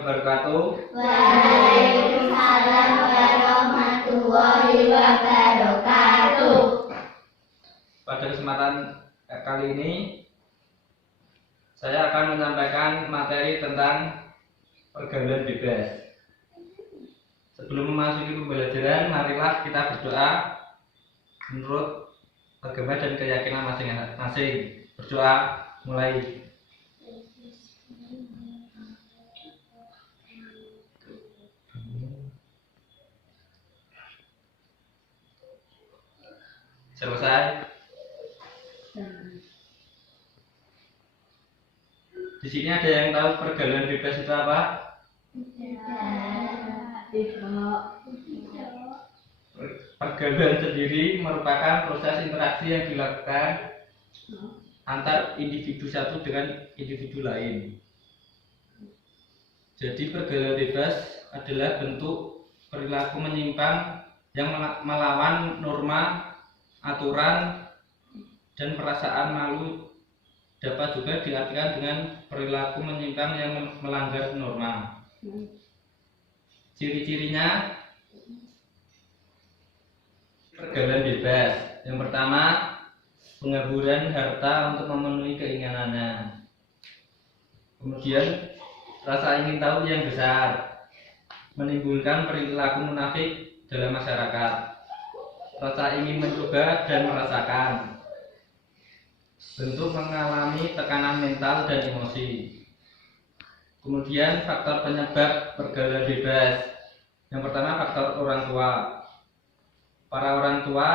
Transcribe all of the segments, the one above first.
wabarakatuh. Waalaikumsalam warahmatullahi wabarakatuh. Pada kesempatan kali ini saya akan menyampaikan materi tentang pergaulan bebas. Sebelum memasuki pembelajaran, marilah kita berdoa menurut agama dan keyakinan masing-masing. Berdoa mulai. Selesai. Di sini ada yang tahu pergaulan bebas itu apa? Pergaulan sendiri merupakan proses interaksi yang dilakukan antar individu satu dengan individu lain. Jadi pergaulan bebas adalah bentuk perilaku menyimpang yang melawan norma, aturan, dan perasaan malu. Dapat juga diartikan dengan perilaku menyimpang yang melanggar norma. Ciri-cirinya pergaulan bebas. Yang pertama, penghamburan harta untuk memenuhi keinginannya. Kemudian, rasa ingin tahu yang besar, menimbulkan perilaku munafik dalam masyarakat. Rasa ingin mencoba dan merasakan, bentuk mengalami tekanan mental dan emosi. Kemudian faktor penyebab pergaulan bebas. Yang pertama, faktor orang tua. Para orang tua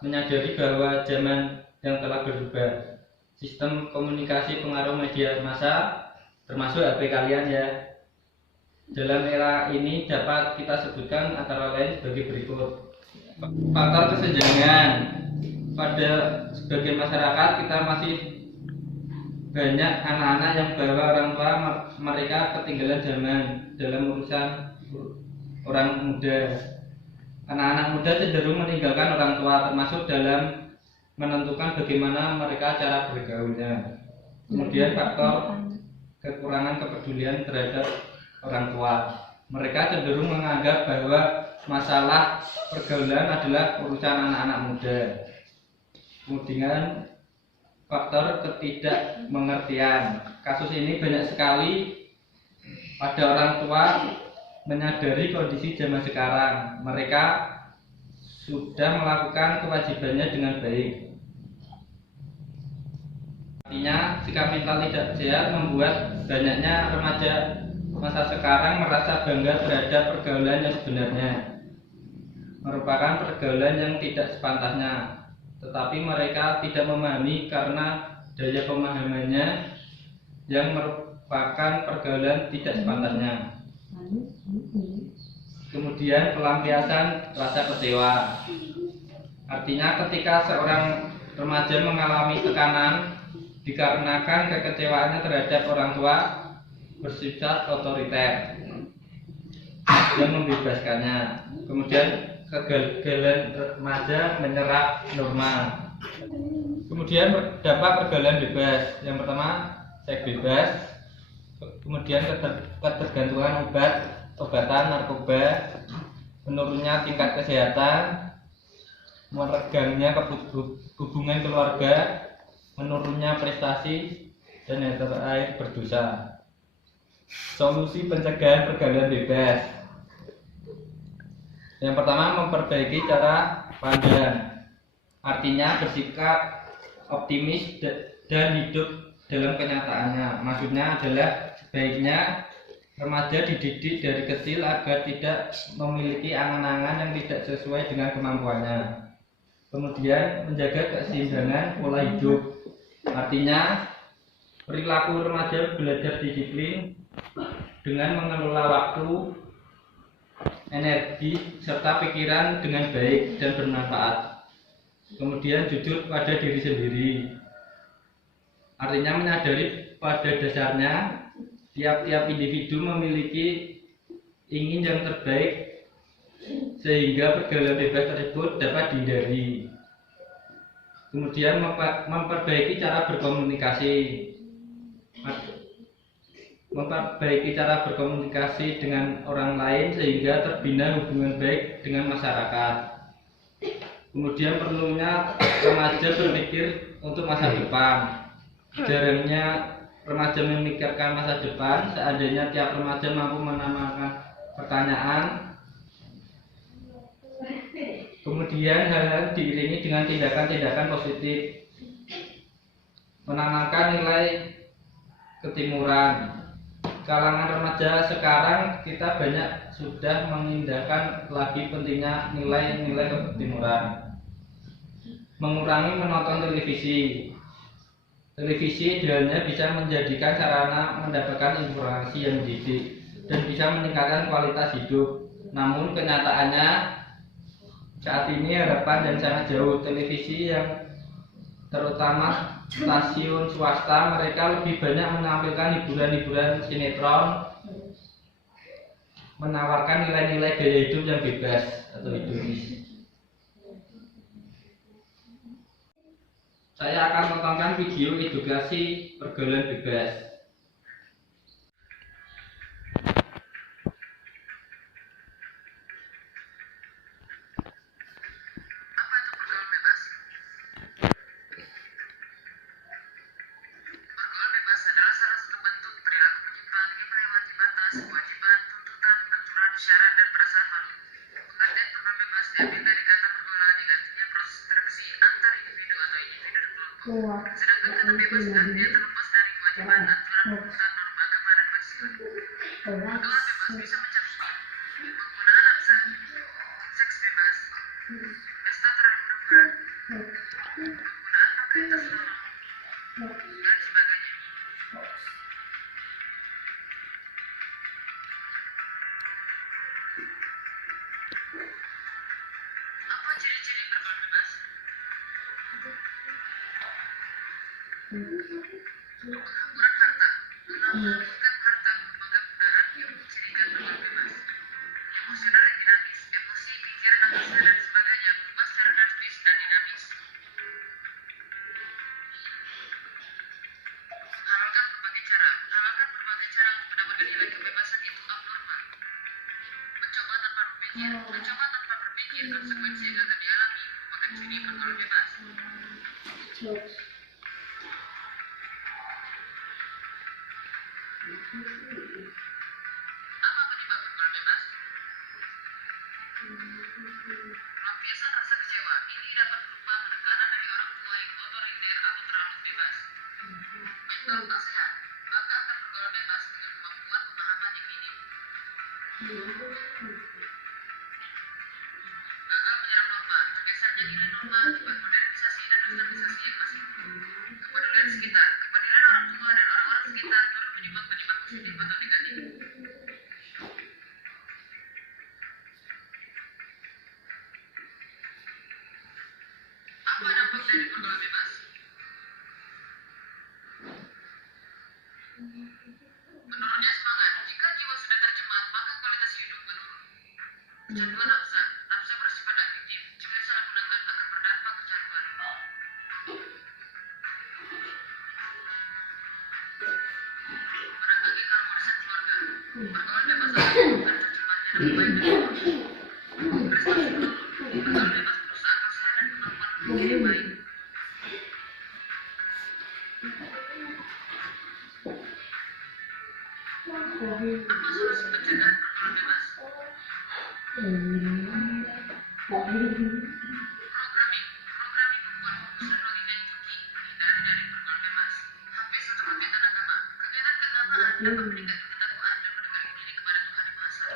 menyadari bahwa zaman yang telah berubah. Sistem komunikasi pengaruh media massa, termasuk HP kalian ya. Dalam era ini dapat kita sebutkan antara lain sebagai berikut. Faktor kesenjangan. Pada sebagian masyarakat kita masih banyak anak-anak yang bahwa orang tua mereka ketinggalan zaman dalam urusan orang muda. Anak-anak muda cenderung meninggalkan orang tua, termasuk dalam menentukan bagaimana mereka cara bergaulnya. Kemudian faktor kekurangan kepedulian terhadap orang tua. Mereka cenderung menganggap bahwa masalah pergaulan adalah urusan anak-anak muda. Kemudian faktor ketidakmengertian. Kasus ini banyak sekali pada orang tua menyadari kondisi zaman sekarang. Mereka sudah melakukan kewajibannya dengan baik. Artinya sikap mental tidak sehat membuat banyaknya remaja masa sekarang merasa bangga terhadap pergaulan yang sebenarnya merupakan pergaulan yang tidak sepantasnya, tetapi mereka tidak memahami karena daya pemahamannya yang merupakan pergaulan tidak sepantasnya. Kemudian pelampiasan rasa kecewa. Artinya ketika seorang remaja mengalami tekanan dikarenakan kekecewaannya terhadap orang tua bersifat otoriter yang membebaskannya. Kemudian kegagalan remaja menyerap norma. Kemudian dampak pergaulan bebas. Yang pertama, seks bebas. Kemudian ketergantungan obatan, narkoba, menurunnya tingkat kesehatan, meregangnya hubungan keluarga, menurunnya prestasi, dan yang terakhir berdosa. Solusi pencegahan pergaulan bebas. Yang pertama, memperbaiki cara pandang. Artinya bersikap optimis dan hidup dalam kenyataannya. Maksudnya adalah sebaiknya remaja dididik dari kecil agar tidak memiliki angan-angan yang tidak sesuai dengan kemampuannya. Kemudian menjaga keseimbangan pola hidup. Artinya perilaku remaja belajar disiplin dengan mengelola waktu, energi, serta pikiran dengan baik dan bermanfaat. Kemudian jujur pada diri sendiri. Artinya menyadari pada dasarnya tiap-tiap individu memiliki ingin yang terbaik sehingga pergaulan bebas tersebut dapat dihindari. Kemudian memperbaiki cara berkomunikasi. memperbaiki cara berkomunikasi dengan orang lain sehingga terbina hubungan baik dengan masyarakat. Kemudian perlunya remaja berpikir untuk masa depan. Jarangnya remaja memikirkan masa depan. Seandainya tiap remaja mampu menamakan pertanyaan, kemudian hal-hal diiringi dengan tindakan-tindakan positif, menanamkan nilai ketimuran. Kalangan remaja sekarang kita banyak sudah mengindahkan lagi pentingnya nilai-nilai ketimuran. Mengurangi menonton televisi. Televisi idealnya bisa menjadikan sarana mendapatkan informasi yang mendidik dan bisa meningkatkan kualitas hidup. Namun kenyataannya saat ini harapan yang sangat jauh. Televisi yang terutama stasiun swasta, mereka lebih banyak menampilkan hiburan-hiburan sinetron, menawarkan nilai-nilai gaya hidup yang bebas atau hedonis. Saya akan menontonkan video edukasi pergaulan bebas. Sedangkan kata bebas artinya terlepas dari kewajiban, aturan, urusan, norma agama dan pancasila. Pergaulan bebas bisa mencakup penggunaan alasan, seks bebas, pesta terang benderang, penggunaan pakaian tas lorong, dan sebagainya. Apa ciri-ciri pergaulan bebas? Penghamburan harta, mengalihkan harta ke lembaga kendaraan yang mencirikan pergaulan bebas. Emosional yang dinamis, emosi, pikiran, anggota dan sebagainya berubah secara drastis dan dinamis. Halalkan berbagai cara untuk mendapatkan nilai kebebasan itu abnormal. Mencoba tanpa berpikir konsekuensi yang akan dialami merupakan ciri pergaulan bebas. Apa penyebab pergaulan bebas? Pelampiasan rasa kecewa. Ini dapat berupa penekanan dari orang tua yang otoriter atau terlalu bebas. Mental tak sehat. Maka akan pergaulan bebas dengan kemampuan pemahaman yang minim. Gagal menyerap norma. Tergesernya nilai norma akibat modernisasi dan westernizasi yang masif. Kepedulian sekitar. Kepedilan orang tua dan orang-orang sekitar turut menyumbang penyebab positif atau negatif. Apa dampak dari pergaulan bebas? Menurunnya semangat. Jika jiwa sudah tercemar, maka kualitas hidup menurun. Kecanduan nafsa. Nafsa bersifat adiktif. Jika salah gunakan akan berdampak kecanduan. Menangani keharmonisan keluarga. Pergaulan bebas akan menyebabkan tercemarnya nama baik dan ekonomi. Prestasi menurun. Pergaulan bebas merusak akal sehat dan kemampuan berpikir yang baik. Apa solusi pencegahan pergaulan bebas? Programming membuat fokus dan logika yang tinggi, menghindari dari pergaulan bebas. Habis untuk kegiatan agama. Kegiatan keagamaan dapat meningkatkan ketakwaan dan mendekatkan diri kepada Tuhan Yang Maha Esa.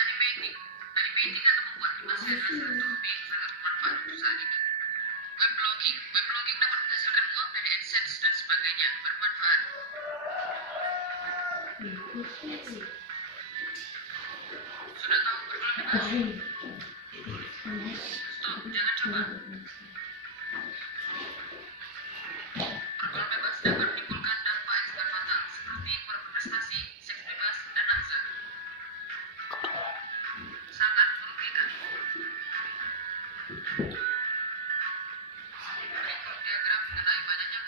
Animating atau membuat animasi adalah salah satu hobi yang sangat bermanfaat untuk saat ini. Weblogging dapat menghasilkan uang dari AdSense dan sebagainya, bermanfaat. Sudah tahu pergaulan bebas? Stop, jangan coba. Pergaulan bebas dapat menimbulkan dampak yang sangat fatal seperti berprestasi, seks bebas, dan nafsa. Sangat merugikan. Berikut diagram mengenai banyaknya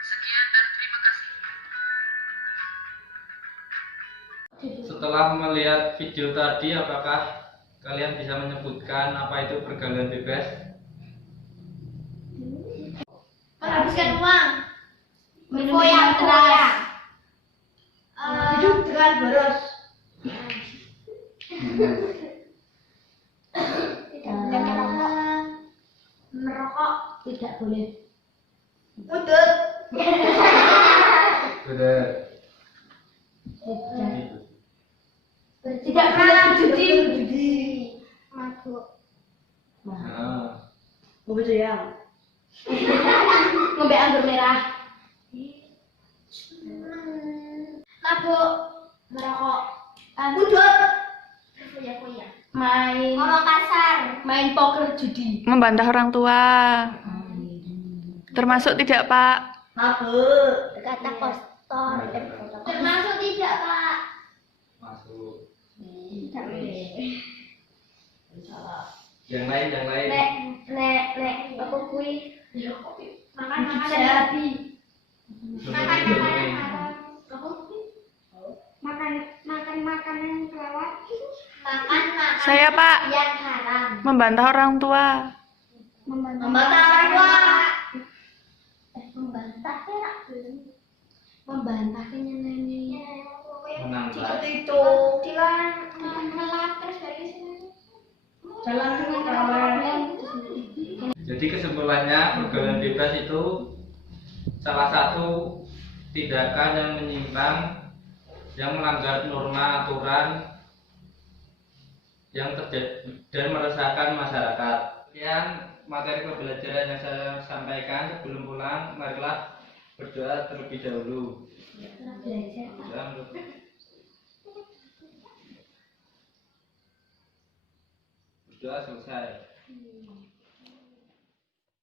Sekian dan terima kasih. Setelah melihat video tadi, apakah kalian bisa menyebutkan apa itu pergaulan bebas? Menghabiskan uang, Minum foya-foya, keras, hidup dengan boros, merokok, tidak boleh. mudut, Benar. Tidak boleh berjudi. mabuk, Nah, mobil sayang, Ngombe anggur merah. mabuk, merokok, mudut, foya-foya, Main ngomong kasar, main poker judi. Membantah orang tua. Termasuk tidak, Pak? mabuk, Kata kotor. termasuk tidak Pak. masuk. Tidak boleh. Yang lain. Nek, apa kui? Makan Serabi. makanan kelewat. Makan Saya, Pak. yang haram. Membantah orang tua. Membantah orang tua. Membantah ya. Membantah nyanyi. Menambah. Itu dilarang ngelap terus dari sini. Jalan dengan kawan. Jadi kesimpulannya pergaulan bebas itu salah satu tindakan yang menyimpang, yang melanggar norma aturan yang terjadi dan meresahkan masyarakat. Sekian materi pembelajaran yang saya sampaikan. Sebelum pulang, marilah berdoa terlebih dahulu. Berdoa selesai.